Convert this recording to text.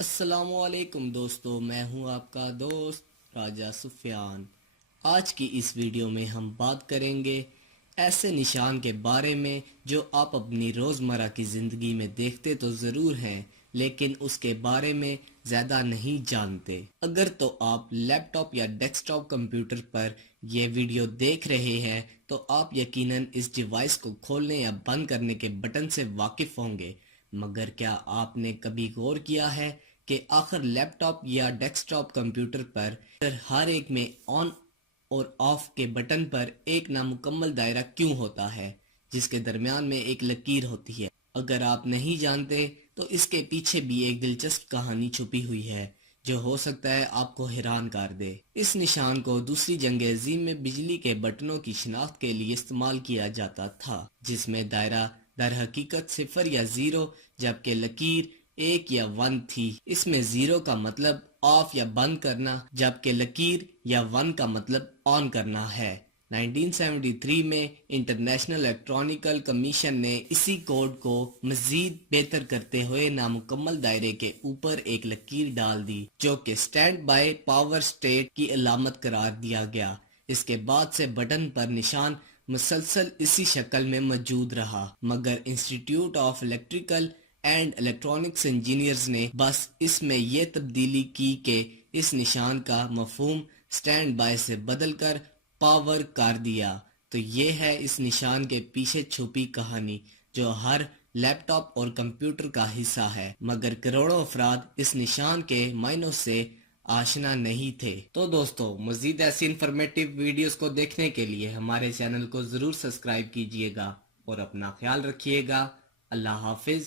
السلام علیکم دوستو، میں ہوں آپ کا دوست راجہ سفیان۔ آج کی اس ویڈیو میں ہم بات کریں گے ایسے نشان کے بارے میں جو آپ اپنی روزمرہ کی زندگی میں دیکھتے تو ضرور ہیں لیکن اس کے بارے میں زیادہ نہیں جانتے۔ اگر تو آپ لیپ ٹاپ یا ڈیسک ٹاپ کمپیوٹر پر یہ ویڈیو دیکھ رہے ہیں تو آپ یقیناً اس ڈیوائس کو کھولنے یا بند کرنے کے بٹن سے واقف ہوں گے، مگر کیا آپ نے کبھی غور کیا ہے کہ آخر لیپ ٹاپ یا ڈیسک ٹاپ کمپیوٹر پر ہر ایک میں آن اور آف کے بٹن پر ایک نامکمل دائرہ کیوں ہوتا ہے جس کے درمیان میں ایک لکیر ہوتی ہے؟ اگر آپ نہیں جانتے تو اس کے پیچھے بھی ایک دلچسپ کہانی چھپی ہوئی ہے جو ہو سکتا ہے آپ کو حیران کر دے۔ اس نشان کو دوسری جنگ عظیم میں بجلی کے بٹنوں کی شناخت کے لیے استعمال کیا جاتا تھا، جس میں دائرہ در حقیقت 0 یا 0 جبکہ لکیر 1 یا 1 تھی۔ اس میں 0 کا مطلب آف یا بند کرنا جبکہ لکیر یا 1 کا مطلب آن کرنا ہے۔ 1973 میں انٹرنیشنل الیکٹرانیکل کمیشن نے اسی کوڈ کو مزید بہتر کرتے ہوئے نامکمل دائرے کے اوپر ایک لکیر ڈال دی جو کہ سٹینڈ بائی پاور سٹیٹ کی علامت قرار دیا گیا۔ اس کے بعد سے بٹن پر نشان مسلسل اسی شکل میں موجود رہا، مگر institute of electrical and electronics engineers نے بس اس میں یہ تبدیلی کی کہ اس نشان کا مفہوم سٹینڈ بائی سے بدل کر پاور کر دیا۔ تو یہ ہے اس نشان کے پیچھے چھپی کہانی جو ہر لیپ ٹاپ اور کمپیوٹر کا حصہ ہے، مگر کروڑوں افراد اس نشان کے معنوں سے آشنا نہیں تھے۔ تو دوستو، مزید ایسی انفارمیٹیو ویڈیوز کو دیکھنے کے لیے ہمارے چینل کو ضرور سبسکرائب کیجئے گا اور اپنا خیال رکھیے گا۔ اللہ حافظ۔